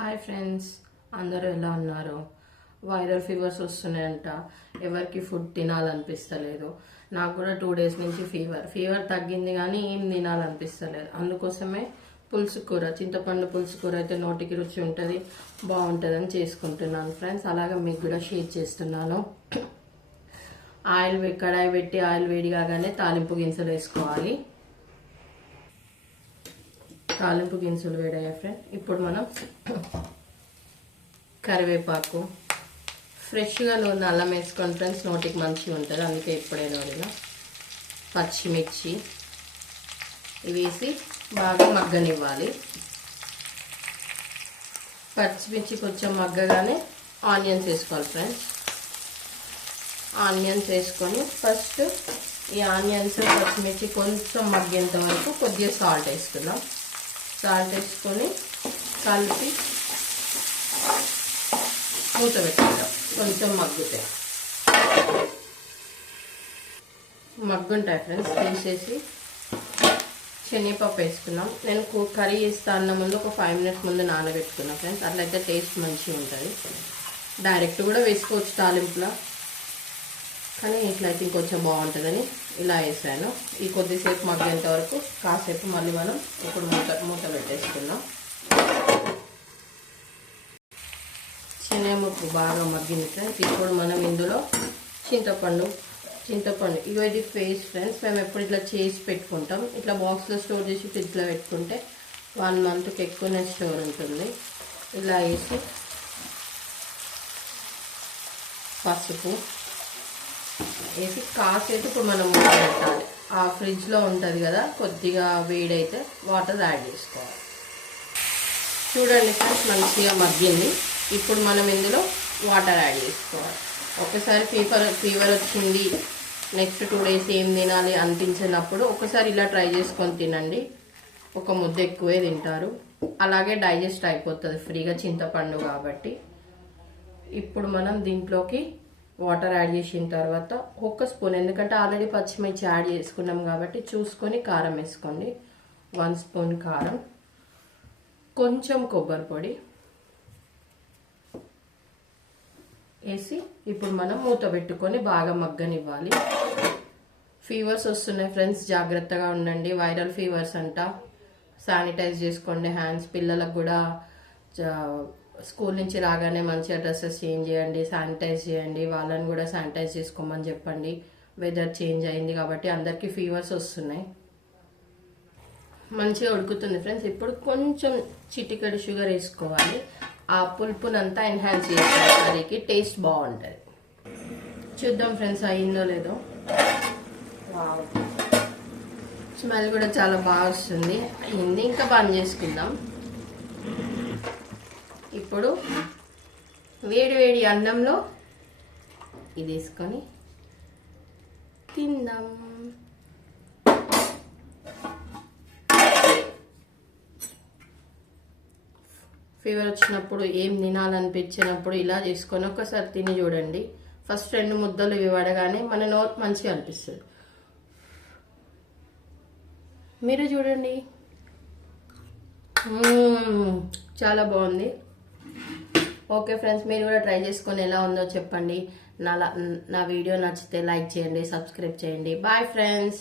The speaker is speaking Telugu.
హాయ్ ఫ్రెండ్స్ అందరూ ఎలా ఉన్నారు? వైరల్ ఫీవర్స్ వస్తున్నాయంట. ఎవరికి ఫుడ్ తినాలనిపిస్తలేదు. నాకు కూడా టూ డేస్ నుంచి ఫీవర్ ఫీవర్ తగ్గింది కానీ ఏం తినాలనిపిస్తలేదు. అందుకోసమే పులుసు కూర చింతపండు పులుసు కూర అయితే నోటికి రుచి ఉంటుంది బాగుంటుందని చేసుకుంటున్నాను ఫ్రెండ్స్ అలాగే మీకు కూడా షేర్ చేస్తున్నాను. ఆయిల్ కడాయి పెట్టి ఆయిల్ వేడి కాగానే తాలింపు గింజలు వేసుకోవాలి. తాలింపు గింజలు వేడాయా ఫ్రెండ్ ఇప్పుడు మనం కరివేపాకు ఫ్రెష్గా నూనె అల్లం వేసుకొని ఫ్రెండ్స్ నోటికి మంచిగా ఉంటుంది. అందుకే ఇప్పుడే నూనెలో పచ్చిమిర్చి వేసి బాగా మగ్గనివ్వాలి. పచ్చిమిర్చి కొంచెం మగ్గగానే ఆనియన్స్ వేసుకోవాలి ఫ్రెండ్స్ ఆనియన్స్ వేసుకొని ఫస్ట్ ఈ ఆనియన్స్ పచ్చిమిర్చి కొంచెం మగ్గేంత వరకు కొద్దిగా సాల్ట్ వేసుకుందాం. సాల్ట్ వేసుకొని కలిపి మూత పెట్టుకుంటాం కొంచెం మగ్గుతాయి మగ్గుంటాయి ఫ్రెండ్స్ తీసేసి శనగపప్పు వేసుకున్నాం. నేను కర్రీ చేస్తా అన్న ముందు ఒక ఫైవ్ మినిట్స్ ముందు నానబెట్టుకున్నాను ఫ్రెండ్స్. అట్లయితే టేస్ట్ మంచిగా ఉంటుంది డైరెక్ట్ కూడా వేసుకోవచ్చు తాలింపులో. కానీ ఇట్లయితే ఇంకొంచెం బాగుంటుందని ఇలా వేసాను. ఈ కొద్దిసేపు మగ్గేంత వరకు కాసేపు మళ్ళీ మనం ఇప్పుడు మూత మూత పెట్టేసుకున్నాం శనగముప్పు బాగా మగ్గింది ఫ్రెండ్స్. ఇప్పుడు మనం ఇందులో చింతపండు చింతపండు. ఇవి ఇది ఫేస్ ఫ్రెండ్స్. మేము ఎప్పుడు ఇట్లా చేసి పెట్టుకుంటాం. ఇట్లా బాక్స్లో స్టోర్ చేసి ఫ్రిడ్జ్లో పెట్టుకుంటే వన్ మంత్కి ఎక్కువనే స్టోర్ ఉంటుంది. ఇలా వేసి పసుపు వేసి కాసేపు ఇప్పుడు మనం పెట్టాలి ఆ ఫ్రిడ్జ్లో ఉంటుంది కదా కొద్దిగా వేడైతే వాటర్ యాడ్ చేసుకోవాలి. చూడండి ఫ్రెండ్స్ మంచిగా మగ్గింది. ఇప్పుడు మనం ఇందులో వాటర్ యాడ్ చేసుకోవాలి. ఒకసారి ఫీవర్ ఫీవర్ వచ్చింది నెక్స్ట్ టూ డేస్ ఏం తినాలి అనిపించినప్పుడు ఒకసారి ఇలా ట్రై చేసుకొని తినండి. ఒక ముద్ద ఎక్కువే తింటారు. అలాగే డైజెస్ట్ అయిపోతుంది ఫ్రీగా చింతపండు కాబట్టి. ఇప్పుడు మనం దీంట్లోకి వాటర్ యాడ్ చేసిన తర్వాత ఒక్క స్పూన్ ఎందుకంటే ఆల్రెడీ పచ్చిమిర్చి యాడ్ చేసుకున్నాం కాబట్టి చూసుకొని కారం వేసుకోండి. వన్ స్పూన్ కారం కొంచెం కొబ్బరి పొడి వేసి ఇప్పుడు మనం మూత పెట్టుకొని బాగా మగ్గనివ్వాలి. ఫీవర్స్ వస్తున్నాయి ఫ్రెండ్స్ జాగ్రత్తగా ఉండండి. వైరల్ ఫీవర్స్ అంట. శానిటైజ్ చేసుకోండి హ్యాండ్స్. పిల్లలకు కూడా స్కూల్ నుంచి రాగానే మంచిగా డ్రెస్సెస్ చేంజ్ చేయండి శానిటైజ్ చేయండి వాళ్ళని కూడా శానిటైజ్ చేసుకోమని చెప్పండి. వెదర్ చేంజ్ అయింది కాబట్టి అందరికీ ఫీవర్స్ వస్తున్నాయి. మంచిగా ఉడుకుతుంది ఫ్రెండ్స్ ఇప్పుడు కొంచెం చిటికెడు షుగర్ వేసుకోవాలి. ఆ పులుపునంతా ఎన్హాన్స్ కర్రీకి టేస్ట్ బాగుంటుంది. చూద్దాం ఫ్రెండ్స్ అయిందో లేదో. స్మెల్ కూడా చాలా బాగా వస్తుంది. అయింది. ఇంకా బంద్ చేసుకుందాం. ఇప్పుడు వేడి వేడి అన్నంలో ఇది వేసుకొని తిందాం. ఫీవర్ వచ్చినప్పుడు ఏం తినాలనిపించినప్పుడు ఇలా చేసుకొని ఒకసారి తిని చూడండి. ఫస్ట్ రెండు ముద్దలు ఇవి పడగానే మన నోట్ మంచిగా అనిపిస్తుంది. మీరు చూడండి. చాలా బాగుంది. ఓకే ఫ్రెండ్స్ మీరు కూడా ట్రై చేసుకొని ఎలా ఉందో చెప్పండి. నా నా వీడియో నచ్చితే లైక్ చేయండి సబ్స్క్రైబ్ చేయండి. Bye friends.